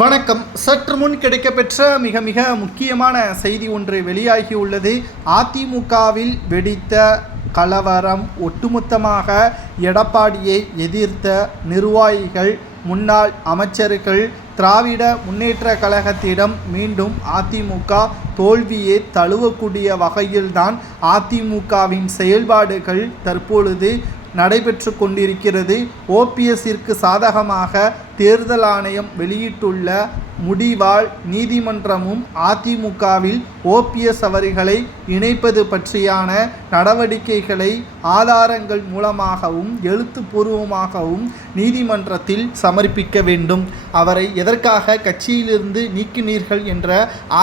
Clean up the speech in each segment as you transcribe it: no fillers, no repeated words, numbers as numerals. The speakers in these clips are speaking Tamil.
வணக்கம். சற்று முன் கிடைக்கப்பெற்ற மிக மிக முக்கியமான செய்தி ஒன்று வெளியாகியுள்ளது. அதிமுகவில் வெடித்த கலவரம் ஒட்டுமொத்தமாக எடப்பாடியை எதிர்த்த நிர்வாகிகள், முன்னாள் அமைச்சர்கள், திராவிட முன்னேற்ற கழகத்திடம் மீண்டும் அதிமுக தோல்வியை தழுவக்கூடிய வகையில்தான் அதிமுகவின் செயல்பாடுகள் தற்பொழுது நடைபெற்று கொண்டிருக்கிறது. ஓபிஎஸ்ஸிற்கு சாதகமாக தேர்தல் ஆணையம் வெளியிட்டுள்ள முடிவால் நீதிமன்றமும் அதிமுகவில் ஓபிஎஸ் அவர்களை இணைப்பது பற்றியான நடவடிக்கைகளை ஆதாரங்கள் மூலமாகவும் எழுத்துப்பூர்வமாகவும் நீதிமன்றத்தில் சமர்ப்பிக்க வேண்டும். அவரை எதற்காக கட்சியிலிருந்து நீக்கினீர்கள் என்ற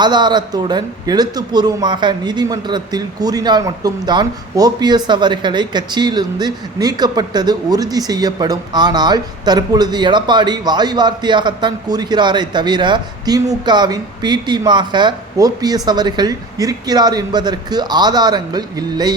ஆதாரத்துடன் எழுத்துப்பூர்வமாக நீதிமன்றத்தில் கூறினால் மட்டும்தான் ஓபிஎஸ் அவர்களை கட்சியிலிருந்து நீக்கப்பட்டது உறுதி செய்யப்படும். ஆனால் தற்பொழுது எடப்பாடி வாய் வார்த்தையாகத்தான் கூறுகிறாரே தவிர திமுகவின் பி டீமாக ஓபிஎஸ் அவர்கள் இருக்கிறார் என்பதற்கு ஆதாரங்கள் இல்லை.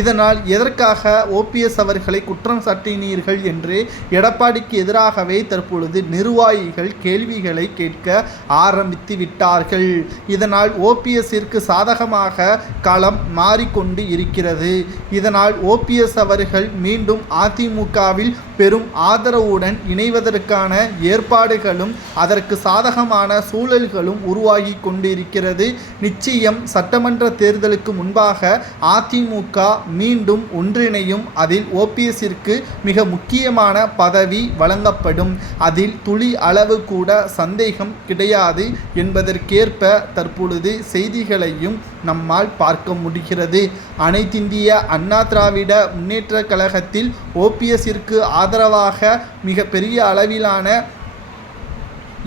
இதனால் எதற்காக ஓபிஎஸ் அவர்களை குற்றம் சாட்டினீர்கள் என்று எடப்பாடிக்கு எதிராகவே தற்பொழுது நிர்வாகிகள் கேள்விகளை கேட்க ஆரம்பித்து விட்டார்கள். இதனால் ஓபிஎஸ்ஸிற்கு சாதகமாக களம் மாறிக்கொண்டு இருக்கிறது. இதனால் ஓபிஎஸ் அவர்கள் மீண்டும் அதிமுகவில் பெரும் ஆதரவுடன் இணைவதற்கான ஏற்பாடுகளும் அதற்கு சாதகமான சூழல்களும் உருவாகி கொண்டிருக்கிறது. நிச்சயம் சட்டமன்ற தேர்தலுக்கு முன்பாக அதிமுக மீண்டும் ஒன்றிணையும். அதில் ஓபிஎஸ்ஸிற்கு மிக முக்கியமான பதவி வழங்கப்படும். அதில் துளி அளவு கூட சந்தேகம் கிடையாது என்பதற்கேற்ப தற்பொழுது செய்திகளையும் நம்மால் பார்க்க முடிகிறது. அனைத்திந்திய அண்ணா திராவிட முன்னேற்ற கழகத்தில் ஓபிஎஸ்ஸிற்கு ஆதரவாக மிக பெரிய அளவிலான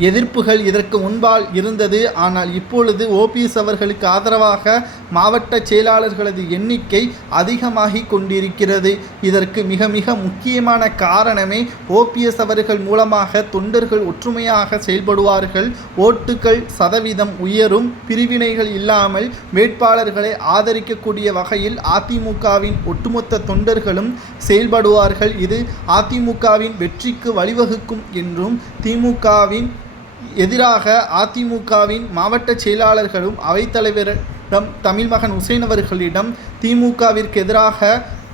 எதிர்ப்புகள் இதற்கு முன்பால் இருந்தது. ஆனால் இப்பொழுது ஓபிஎஸ் அவர்களுக்கு ஆதரவாக மாவட்ட செயலாளர்களது எண்ணிக்கை அதிகமாகி கொண்டிருக்கிறது. இதற்கு மிக மிக முக்கியமான காரணமே ஓபிஎஸ் அவர்கள் மூலமாக தொண்டர்கள் ஒற்றுமையாக செயல்படுவார்கள், ஓட்டுகள் சதவீதம் உயரும், பிரிவினைகள் இல்லாமல் வேட்பாளர்களை ஆதரிக்கக்கூடிய வகையில் அதிமுகவின் ஒட்டுமொத்த தொண்டர்களும் செயல்படுவார்கள். இது அதிமுகவின் வெற்றிக்கு வழிவகுக்கும் என்றும் திமுகவின் எதிராக அதிமுகவின் மாவட்ட செயலாளர்களும் அவைத்தலைவரிடம் தமிழ்மகன் உசேன் அவர்களிடம் திமுகவிற்கு எதிராக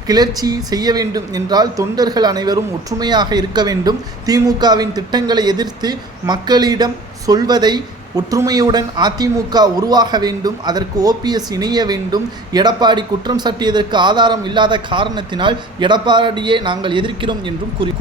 கிளர்ச்சி செய்ய வேண்டும் என்றால் தொண்டர்கள் அனைவரும் ஒற்றுமையாக இருக்க வேண்டும், திமுகவின் திட்டங்களை எதிர்த்து மக்களிடம் சொல்வதை ஒற்றுமையுடன் அதிமுக உருவாக வேண்டும், அதற்கு ஓபிஎஸ் இணைய வேண்டும். எடப்பாடி குற்றம் சாட்டியதற்கு ஆதாரம் இல்லாத காரணத்தினால் எடப்பாடியை நாங்கள் எதிர்க்கிறோம் என்றும் கூறி